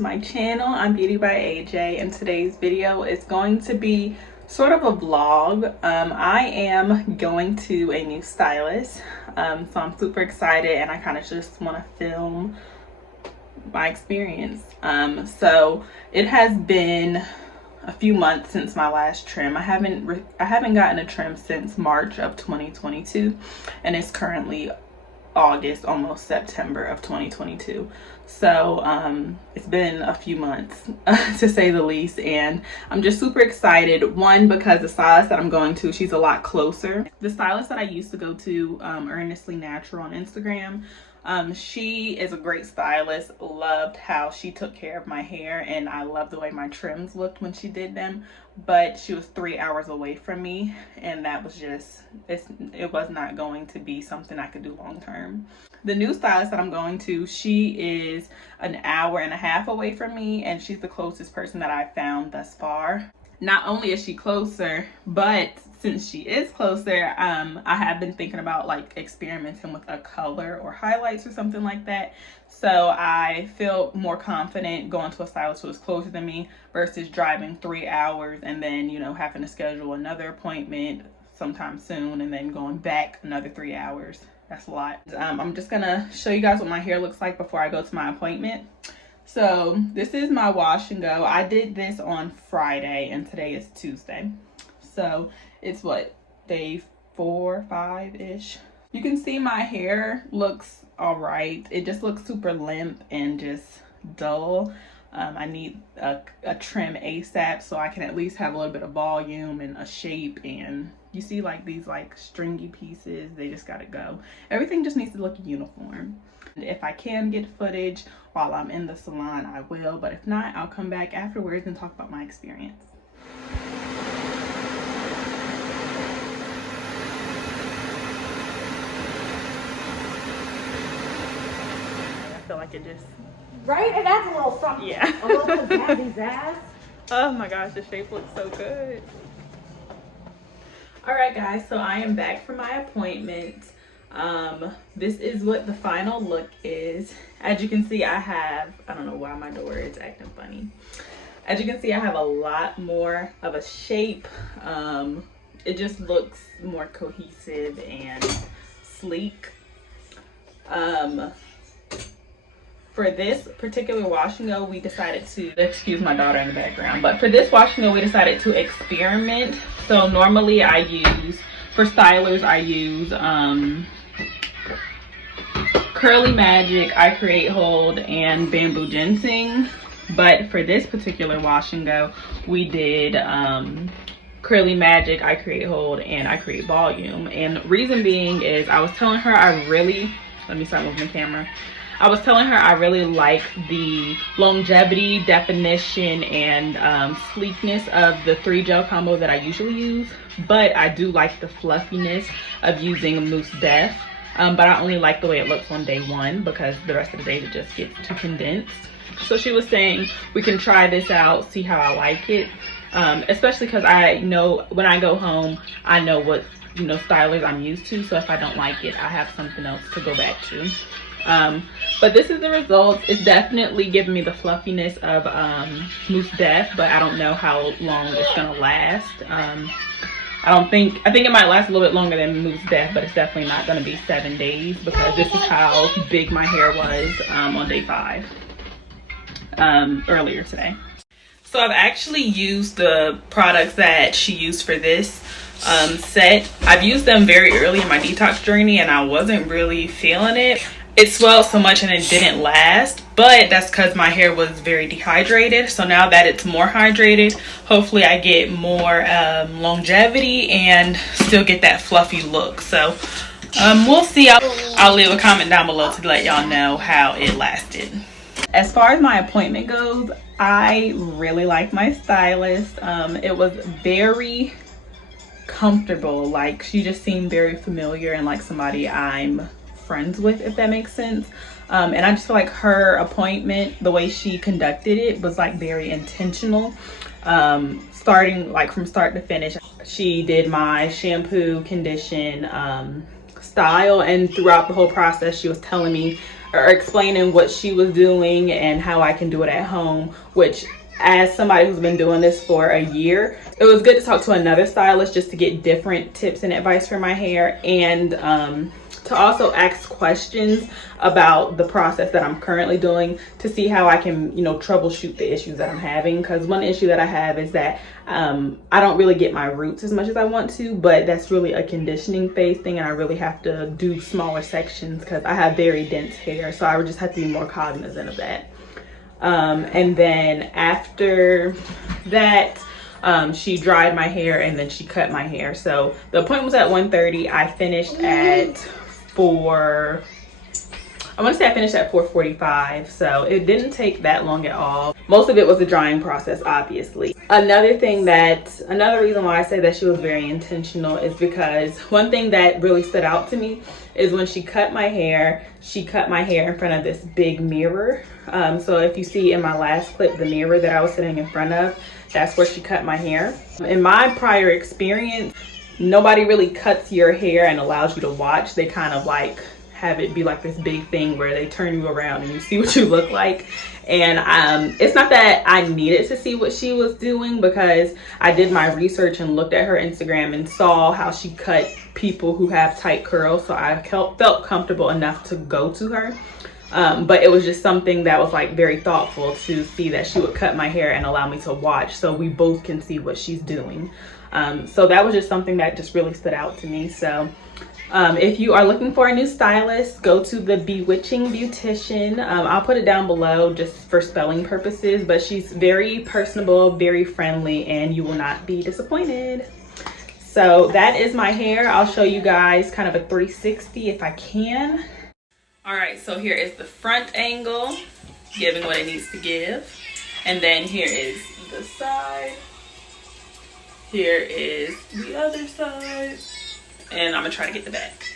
to my channel. I'm Beauty by AJ, and today's video is going to be sort of a vlog. I am going to a new stylist, so I'm super excited, and I kind of just want to film my experience. So it has been a few months since my last trim. I haven't gotten a trim since March of 2022, and it's currently August, almost September of 2022. So it's been a few months to say the least, and I'm just super excited. One, because the stylist that I'm going to, she's a lot closer. The stylist that I used to go to, Earnestly Natural on Instagram, she is a great stylist. Loved how she took care of my hair, and I love the way my trims looked when she did them. But she was 3 hours away from me, and that was just, it was not going to be something I could do long term. The new stylist that I'm going to, she is an hour and a half away from me, and she's the closest person that I've found thus far. Not only is she closer, but since she is closer, I have been thinking about like experimenting with a color or highlights or something like that. So I feel more confident going to a stylist who is closer than me versus driving 3 hours and then, you know, having to schedule another appointment sometime soon and then going back another 3 hours. That's a lot. I'm just gonna show you guys what my hair looks like before I go to my appointment. So this is my wash and go. I did this on Friday and today is Tuesday. So it's what, day 4, 5-ish. You can see my hair looks all right. It just looks super limp and just dull. I need a trim ASAP so I can at least have a little bit of volume and a shape. And you see like these like stringy pieces, they just gotta go. Everything just needs to look uniform. If I can get footage while I'm in the salon, I will, but if not, I'll come back afterwards and talk about my experience. I feel like it just... Right? It adds a little something. Yeah. A little zazzy zazz. Oh my gosh, the shape looks so good. All right, guys, so I am back from my appointment. This is what the final look is. As you can see, I don't know why my door is acting funny. As you can see, I have a lot more of a shape. It just looks more cohesive and sleek. For this particular wash and go, we decided to, excuse my daughter in the background, but for this wash and go, we decided to experiment. So normally I use, for stylers, I use Curly Magic, I Create Hold, and Bamboo Ginseng. But for this particular wash and go, we did Curly Magic, I Create Hold, and I Create Volume. And reason being is I was telling her let me start moving the camera. I was telling her I really like the longevity, definition, and sleekness of the 3 gel combo that I usually use. But I do like the fluffiness of using Mousse Def. But I only like the way it looks on day 1 because the rest of the days it just gets too condensed. So she was saying we can try this out, see how I like it. Especially because I know when I go home, I know what, you know, stylers I'm used to. So if I don't like it, I have something else to go back to. But this is the results. It's definitely giving me the fluffiness of Mousse Def, but I don't know how long it's gonna last. I think it might last a little bit longer than Mousse Def, but it's definitely not gonna be 7 days because this is how big my hair was on day 5 earlier today. So I've actually used the products that she used for this set. I've used them very early in my detox journey and I wasn't really feeling it. It swelled so much and it didn't last, but that's because my hair was very dehydrated. So now that it's more hydrated, hopefully I get more longevity and still get that fluffy look. So we'll see. I'll leave a comment down below to let y'all know how it lasted. As far as my appointment goes, I really like my stylist. It was very comfortable. Like, she just seemed very familiar and like somebody I'm friends with, if that makes sense. And I just feel like her appointment, the way she conducted it, was like very intentional. Starting like from start to finish, she did my shampoo, condition, style, and throughout the whole process she was telling me or explaining what she was doing and how I can do it at home, which as somebody who's been doing this for a year, it was good to talk to another stylist just to get different tips and advice for my hair, and to also ask questions about the process that I'm currently doing to see how I can, you know, troubleshoot the issues that I'm having. Because one issue that I have is that I don't really get my roots as much as I want to, but that's really a conditioning phase thing, and I really have to do smaller sections because I have very dense hair, so I would just have to be more cognizant of that. And then after that, she dried my hair and then she cut my hair. So the appointment was at 1:30. I finished at 4:45, so it didn't take that long at all. Most of it was the drying process, obviously. Another reason why I say that she was very intentional is because one thing that really stood out to me is when she cut my hair in front of this big mirror. So if you see in my last clip, the mirror that I was sitting in front of, that's where she cut my hair. In my prior experience, nobody really cuts your hair and allows you to watch. They kind of like have it be like this big thing where they turn you around and you see what you look like. And it's not that I needed to see what she was doing, because I did my research and looked at her Instagram and saw how she cut people who have tight curls, so I felt comfortable enough to go to her. But it was just something that was like very thoughtful to see that she would cut my hair and allow me to watch so we both can see what she's doing. So that was just something that just really stood out to me. So if you are looking for a new stylist, go to the Bewitching Beautician. I'll put it down below just for spelling purposes, but she's very personable, very friendly, and you will not be disappointed. So that is my hair. I'll show you guys kind of a 360 if I can. All right, so here is the front angle, giving what it needs to give. And then here is the side. Here is the other side. And I'm gonna try to get the back.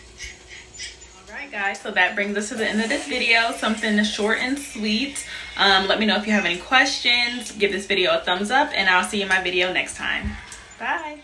All right, guys, so that brings us to the end of this video. Something short and sweet. Let me know if you have any questions. Give this video a thumbs up, and I'll see you in my video next time. Bye.